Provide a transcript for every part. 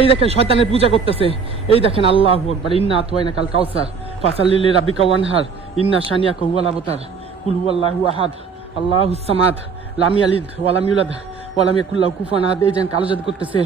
এই দেখেন শয়তানের পূজা করতেছে। এই দেখেন আল্লাহু আকবার। ইন্না আতওয়াইনা কাল কাউসার ফাসাল্লি লিরাব্বিকা ওয়ানহার ইন্না শানিয়াকা হুয়াল আবতার কুল হুয়াল্লাহু আহাদ আল্লাহুস সামাদ লাম ইয়ালিদ ওয়া লাম ইউলাদ ওয়া লাম ইয়াকুল লাহু কুফুয়ান আহাদ। এই যেন কালো জাদু করতেছে।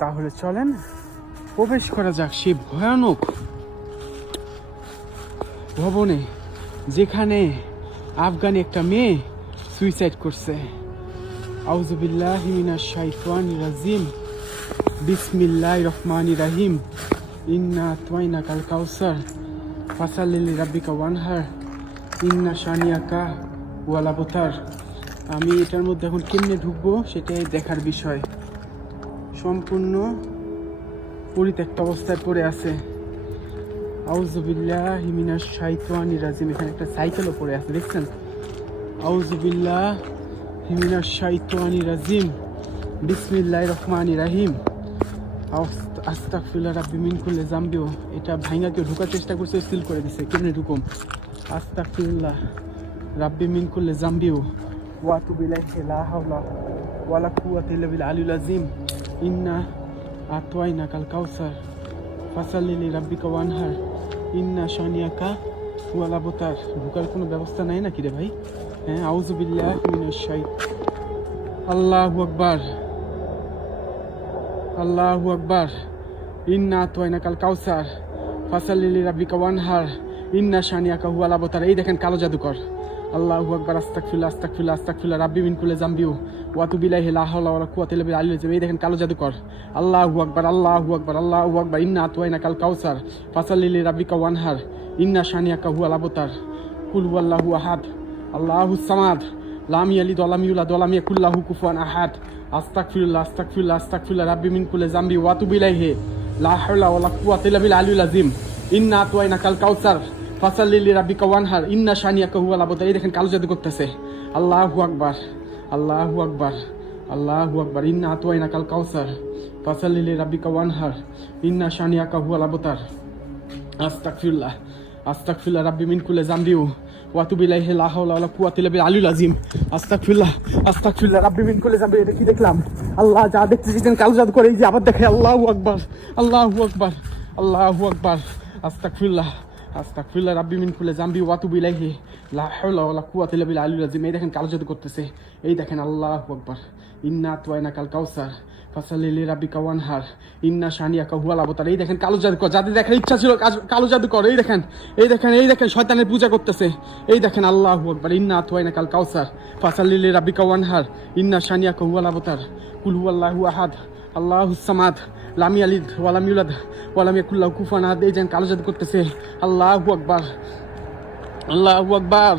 তাহলে চলেন প্রবেশ করা যাক সেই ভয়ানক ভবনে, যেখানে আফগানি একটা মেয়ে সুইসাইড করছে। আউযু বিল্লাহি মিনাশ শাইতানির রাজিম। বিসমিল্লাহির রহমানির রহিম। ইন্না আতওয়াইনা কাল কাউসার ফাসাল্লি লিরাব্বিকা ওয়ানহার ইন্না শানিয়াকা ওয়াল আবতার। আমি এটার মধ্যে এখন কেমনে ঢুকবো সেটাই দেখার বিষয়। সম্পূর্ণ পরিত্যক্ত অবস্থায় পড়ে আছে। আউযু বিল্লাহি মিনাশ শাইতানির রাজিম। এখানে একটা সাইকেলও পড়ে আছে, দেখছেন? আউযু বিল্লাহি মিনাশ শাইতানির রাজিম। বিসমিল্লাহির রহমানির রহিম। আস্তাগফিরুল্লাহ রাব্বি মিন কুল্লি যামবি। এটা ভাঙা কেউ ঢোকার চেষ্টা করছে, সিল করে দিছে। কেমনে ঢুকুম? আস্তাগফিরুল্লাহ রাব্বি মিন কুল্লি যামবি ওয়া আতুবু ইলাইহি লা হাওলা ওয়া লা কুওয়াতা ইল্লা বিল আলিয়্যিল আযীম। ইন্না আতওয়াইনা কাল কাউসার ফাসাল্লি লিরাব্বিকা ওয়ানহার ইন্না শানিয়াকা হুয়াল আবতার। ঢোকার কোনো ব্যবস্থা নাই নাকি রে ভাই? হ্যাঁ, আউযু বিল্লাহি মিনাশ শাইতানির। আল্লাহু আকবার, আল্লাহু আকবার। ইন্না আতওয়াইনা কাল কাউসার ফাসাল্লি লিরাব্বিকা ওয়ানহার ইন্না শানিয়াকা হুয়াল আবতার। এই দেখেন কালো জাদুকর। আল্লাহু আকবার। আস্তাগফিরুল্লাহ আস্তাগফিরুল্লাহ আস্তাগফিরুল্লাহ রাব্বি মিন কুল্লি যামবি ওয়া আতুবু ইলাইহি লা হাওলা ওয়া লা কুওয়াতা ইল্লা বিল আলিয়্যিল আযীম। এই দেখেন কালো জাদুকর। আল্লাহু আকবার, আল্লাহু আকবার, আল্লাহু আকবার। ইন্না আতওয়াইনা কাল কাউসার ফাসাল্লি লিরাব্বিকা ওয়ানহার ইন্না শানিয়াকা হুয়াল আবতার কুল হুয়াল্লাহু আহাদ আল্লাহুস সামাদ লাম ইয়ালিদ ওয়া লাম ইউলাদ ওয়া লাম ইয়াকুল লাহু কুফুয়ান আহাদ। আস্তাগফিরুল্লাহ আস্তাগফিরুল্লাহ আস্তাগফিরুল্লাহ রাব্বি মিন কুল্লি যামবি ওয়া আতুবু ইলাইহি লা হাওলা ওয়া লা কুওয়াতা ইল্লা বিল আলিয়্যিল আযীম। ইন্না আতওয়াইনা কাল কাউসার ফাসাল্লি লিরাব্বিকা ওয়ানহার ইন্না শানিয়াকা হুয়াল আবতার। এই দেখেন কালো জাদু করতেছে। আল্লাহু আকবার, আল্লাহু আকবার, আল্লাহু আকবার। ইন্না আতওয়াইনা কাল কাউসার ফাসাল্লি লিরাব্বিকা ওয়ানহার ইন্না শানিয়াকা হুয়াল আবতার। আস্তাগফিরুল্লাহ আস্তাগফিরুল্লাহ রাব্বি মিন কুল্লি যামবি ওয়া আতুবু ইলাইহি লা হাওলা ওয়া লা কুওয়াতা ইল্লা বিল আলিয়্যিল আযীম। আস্তাগফিরুল্লাহ আস্তাগফিরুল্লাহ রাব্বি মিন কুল্লি যামবি। এটা কি দেখলাম? আল্লাহ, যা দেখতেছি যেন কালো জাদু করে। এই যে আবার দেখে। আল্লাহু আকবার, আল্লাহু আকবার, আল্লাহু আকবার। আস্তাগফিরুল্লাহ আস্তাগফিরুল্লাহ রাব্বি মিন কুল্লি যামবি ওয়া আতুবু ইলাইহি লা হাওলা ওয়া লা কুওয়াতা ইল্লা বিল আলিয়্যিল আযীম। এই দেখেন কালো জাদু করতেছে। এই দেখেন আল্লাহু আকবার। ইন্না আতওয়াইনা কাল কাউসার ফাসাল্লি লিরাব্বিকা ওয়ানহার ইন্না শানিয়াকা হুয়াল আবতার। এই দেখেন কালো জাদু কর। যাদের দেখার ইচ্ছা ছিল কালো জাদু কর। এই দেখেন, এই দেখেন, এই দেখেন শয়তানের পূজা করতেছে। এই দেখেন আল্লাহু আকবার। ইন্না আতওয়াইনা কাল কাউসার ফাসাল্লি লিরাব্বিকা ওয়ানহার ইন্না শানিয়াকা হুয়াল আবতার কুল হুয়াল্লাহু আহাদ আল্লাহুস সামাদ লাম ইয়ালিদ ওয়া লাম ইউলাদ ওয়া লাম ইয়াকুল লাহু কুফুয়ান আহাদ। এই যেন কালো জাদু করতেছে। আল্লাহু আকবার, আল্লাহু আকবার,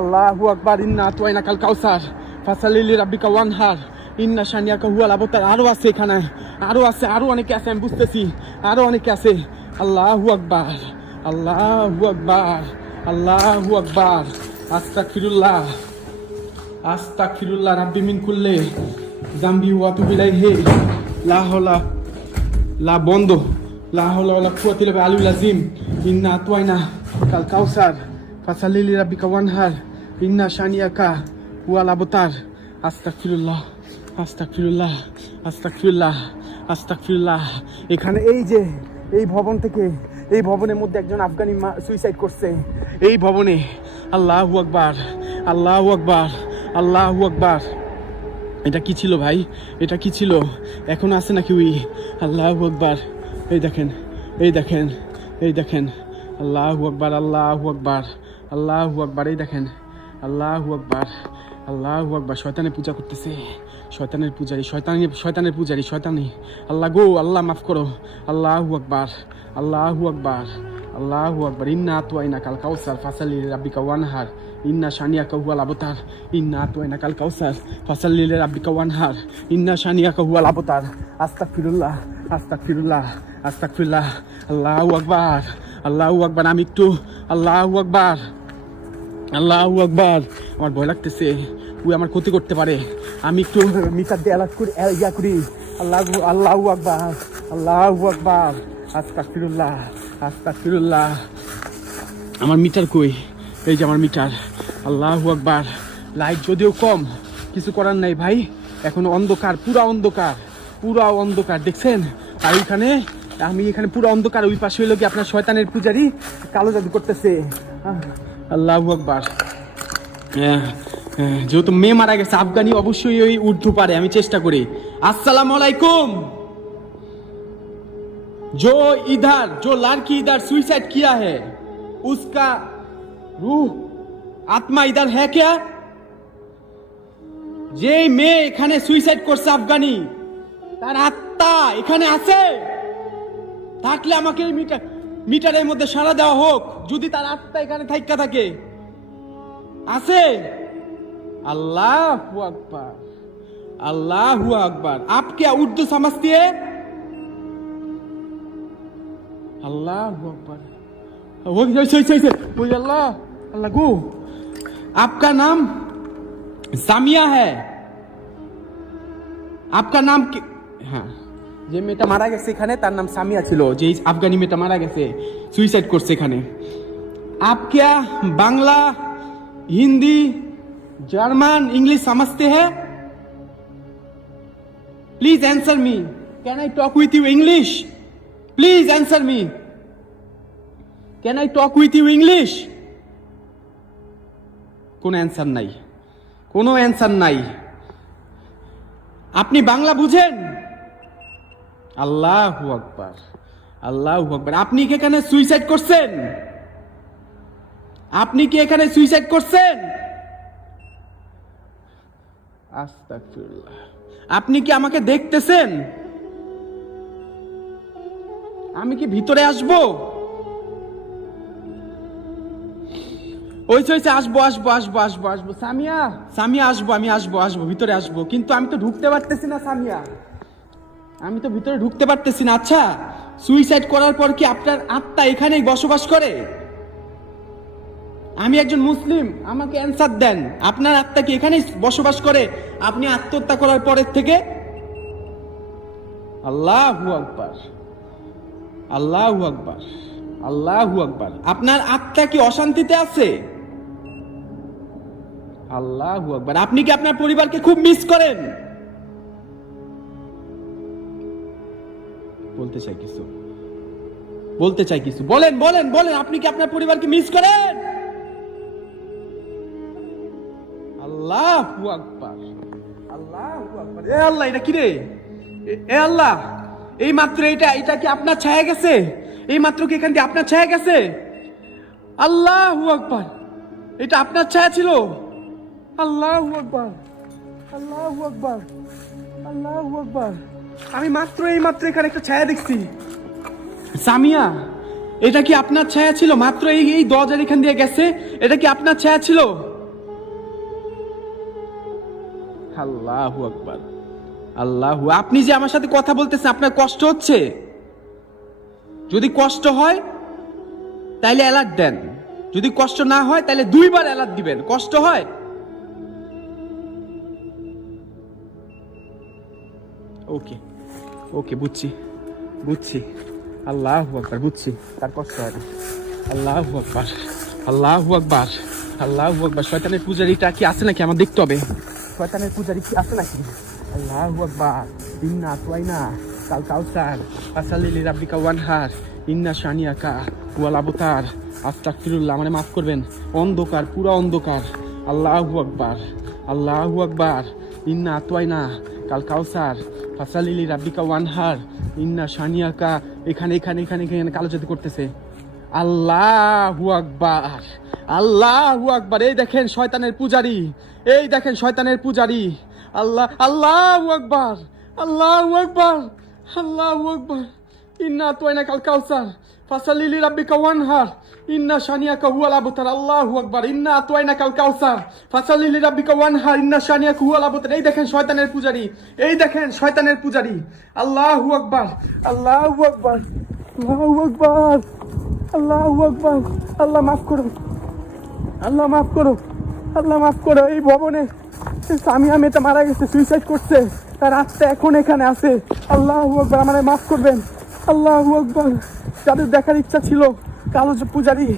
আল্লাহু আকবার। ইন্না আতওয়াইনা কাল কাউসার ফাসাল্লি লিরাব্বিকা ওয়ানহার ইন্না শানিয়াকা হুয়াল আবতার। আরো আছে এখানে, আরো আছে, আরো অনেকে আছে, আমি বুঝতেছি আরো অনেকে আছে। আল্লাহু আকবার, আল্লাহু আকবার, আল্লাহু আকবার। আস্তাগফিরুল্লাহ আস্তাগফিরুল্লাহ রাব্বি মিন কুল্লি যামবি ওয়া আতুবু ইলাইহি লা হাওলা লা বন্ধ লা হাওলা ওয়া লা কুওয়াতা ইল্লা বিল আলিয়্যিল আযীম। ইন্না আতওয়াইনা কাল কাউসার ফাসাল্লি লিরাব্বিকা ওয়ানহার ইন্না শানিয়াকা হুয়াল আবতার। আস্তাগফিরুল্লাহ আস্তাগফিরুল্লাহ আস্তাগফিরুল্লাহ আস্তাগফিরুল্লাহ। এখানে এই যে এই ভবন থেকে, এই ভবনের মধ্যে একজন আফগানি সুইসাইড করছে এই ভবনে। আল্লাহু আকবার, আল্লাহু আকবার, আল্লাহু আকবার। এটা কি ছিল ভাই? এটা কি ছিল? এখন আছে নাকি ওই? আল্লাহু আকবার। এই দেখেন, এই দেখেন, এই দেখেন। আল্লাহু আকবার, আল্লাহু আকবার, আল্লাহু আকবার। এই দেখেন আল্লাহু আকবার, আল্লাহু আকবার। শয়তানের পূজা করতেছে, শয়তানের পূজারি, শয়তানের পূজারি, শয়তানি। আল্লাহ গো, আল্লাহ মাফ করো। আল্লাহু আকবার, আল্লাহু আকবার, আল্লাহু আকবার। ইন্না আতওয়াইনা কাল কাউসার ফাসাল্লি লিরাব্বিকা ওয়ানহার ইন্না শানিয়াকা হুয়াল আবতার। ইন্না আতওয়াইনা কাল কাউসার ফাসাল্লি লিরাব্বিকা ওয়ানহার ইন্না শানিয়াকা হুয়াল আবতার। আস্তাগফিরুল্লাহ আস্তাগফিরুল্লাহ আস্তাগফিরুল্লাহ। আল্লাহু আকবার, আল্লাহু আকবার। আমি একটু আল্লাহু আকবার, আল্লাহু আকবার। আমার ভয় লাগতেছে, ওই আমার ক্ষতি করতে পারে। আমি একটু মিটার দিয়ে অ্যালার্ট করি, ইয়া করি। আল্লাহু আকবার, আল্লাহু আকবার। আস্তাগফিরুল্লাহ আস্তাগফিরুল্লাহ। আমার মিটার কই? এই যে আমার মিটার। আল্লাহু আকবার, লাইট যদিও কম, কিছু করার নাই ভাই, এখন অন্ধকার, পুরা অন্ধকার, পুরা অন্ধকার দেখছেন। আর ওইখানে আমি এখানে পুরো অন্ধকার, ওই পাশে হইলো কি আপনার শয়তানের পূজারি কালো জাদু করতেছে। আল্লাহু আকবার। যেহেতু মেয়ে মারা গেছে, আফগানি অবশ্যই ওই উর্দু পারে, আমি চেষ্টা করি। আসসালামু আলাইকুম। जो इधर जो लड़की इधर सुसाइड किया है उसका रूह आत्मा इधर है क्या? যে মেয়ে এখানে সুইসাইড করছে আফগানি, তার আত্মা এখানে আছে? থাকলে আমাকে মিটারের মধ্যে সাড়া দেওয়া হোক, যদি তার আত্মা এখানে থাইকা থাকে। আছে? আল্লাহু আকবার, আল্লাহু আকবার। आप क्या उर्दू समझती है? अल्लाह अकबर। वो अल्लाह अल्लाह गो। आपका नाम सामिया है? आपका नाम हाँ, যে মেয়েটা মারা গেছে এখানে তার নাম সামিয়া ছিল, যে আফগানি মেয়েটা মারা গেছে সুইসাইড করছে এখানে। आप क्या बांग्ला हिंदी जर्मन इंग्लिश समझते हैं? Please answer me, can I talk with you English? Please answer me. Can I talk with you English? কোনো অ্যান্সার নাই, কোনো অ্যান্সার নাই। আপনি বাংলা বুঝেন? আল্লাহু আকবার, আল্লাহু আকবার। আপনি কি এখানে সুইসাইড করছেন? আপনি কি এখানে সুইসাইড করছেন? আস্তাগফিরুল্লাহ। আপনি কি আমাকে দেখতেছেন? আমি কি ভিতরে আসবো? ওই আসবো আসবো আসবো আসবো আসবো। সামিয়া, সামিয়া আসবো, আমি আসবো আসবো, ভিতরে আসবো, কিন্তু আমি তো ঢুকতে পারতেছি না সামিয়া, আমি তো ভিতরে ঢুকতে পারতেছি না। আচ্ছা, সুইসাইড করার পর কি আপনার আত্মা এখানেই বসবাস করে? আমি একজন মুসলিম, আমাকে অ্যান্সার দেন। আপনার আত্মা কি এখানেই বসবাস করে আপনি আত্মহত্যা করার পরের থেকে? আল্লাহু আকবার, আল্লাহু আকবার, আল্লাহু আকবার। আপনার আত্মা কি অশান্তিতে আছে? আল্লাহু আকবার। আপনি কি আপনার পরিবারকে খুব মিস করেন? বলতে চাই কিছু, বলতে চাই কিছু, বলেন বলেন বলেন। আপনি কি আপনার পরিবারকে মিস করেন? আল্লাহু আকবার, আল্লাহু আকবার। এ আল্লাহ, এটা কি রে? এ আল্লাহ, এই মাত্র এটা কি আপনার ছায়া গেছে? এই মাত্র কি এখান থেকে আপনার ছায়া গেছে? আল্লাহু আকবার, এটা আপনার ছায়া ছিল? আল্লাহু আকবার, আল্লাহু আকবার, আল্লাহু আকবার। আমি এই মাত্র এখানে একটা ছায়া দেখছি। সামিয়া, এটা কি আপনার ছায়া ছিল? মাত্র এই দরজার এখান দিয়ে গেছে, এটা কি আপনার ছায়া ছিল? আল্লাহু আকবার, আল্লাহু। আপনি যে আমার সাথে কথা বলতেছেন, আপনার কষ্ট হচ্ছে? যদি কষ্ট হয় তাইলে অ্যালার্ট দেন, যদি কষ্ট না হয় তাহলে 2 বার অ্যালার্ট দিবেন। কষ্ট হয়? ওকে ওকে, বুঝছি বুঝছি। আল্লাহু আকবার, বুঝছি তার কষ্ট হয় না। আল্লাহু আকবার, আল্লাহু আকবার, আল্লাহু আকবার। শয়তানের পূজারিটা কি আছে নাকি? আমার দেখতে হবে, শয়তানের পূজারি কি আছে নাকি? আল্লাহু আকবার। ইন্না আতওয়াইনা কাল কাউসার ফাসাল্লি লিরাব্বিকা ওয়ানহার ইন্না শানিয়াকা ওয়াল আবতার। আস্তাগফিরুল্লাহ, আমারে মাফ করবেন। অন্ধকার, পুরো অন্ধকার। আল্লাহু আকবার, আল্লাহু আকবার। ইন্না আতওয়াইনা কাল কাউসার ফাসাল্লি লিরাব্বিকা ওয়ানহার ইন্না শানিয়াকা। এখানে এখানে এখানে এখানে কালো জাদু করতেছে। আল্লাহু আকবার, আল্লাহু আকবার। এই দেখেন শয়তানের পূজারি, এই দেখেন শয়তানের পূজারি। আল্লাহ, আল্লাহু আকবার, আল্লাহু আকবার, আল্লাহু আকবার। ইন্না আতওয়াইনা কাল কাউসার ফাসাল্লি লিরাব্বিকা ওয়ানহার ইন্না শানিয়াকা হুয়াল আবতার। আল্লাহু আকবার। ইন্না আতওয়াইনা কাল কাউসার ফাসাল্লি লিরাব্বিকা ওয়ানহার ইন্না শানিয়াকা হুয়াল আবতার। এই দেখেন শয়তানের পূজারি, এই দেখেন শয়তানের পূজারি। আল্লাহু আকবার, আল্লাহু আকবার, আল্লাহু আকবার, আল্লাহু আকবার। আল্লাহ মাফ করো, আল্লাহ মাফ করো, আল্লাহ মাফ করো। এই ভবনে সামিয়া মেয়েটা মারা গেছে, সুইসাইড করছে, তার আত্মা এখন এখানে আছে। আল্লাহু আকবার, আমারে মাফ করবেন। আল্লাহু আকবার। যাদের দেখার ইচ্ছা ছিল কালো পূজারি,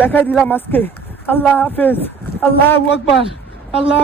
দেখাই দিলাম আজকে। আল্লাহ হাফেজ। আল্লাহু আকবার, আল্লাহ।